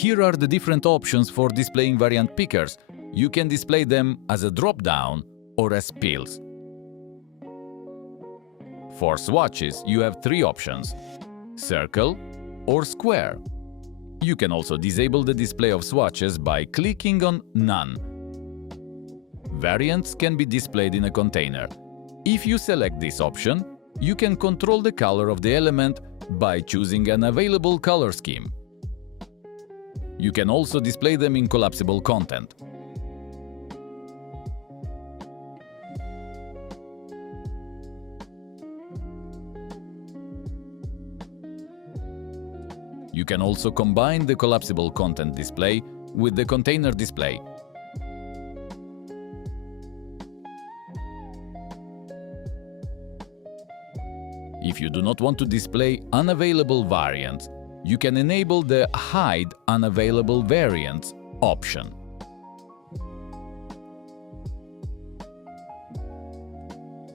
Here are the different options for displaying variant pickers. You can display them as a drop-down or as pills. For swatches, you have three options: circle or square. You can also disable the display of swatches by clicking on None. Variants can be displayed in a container. If you select this option, you can control the color of the element by choosing an available color scheme. You can also display them in collapsible content. You can also combine the collapsible content display with the container display. If you do not want to display unavailable variants, you can enable the Hide Unavailable Variants option.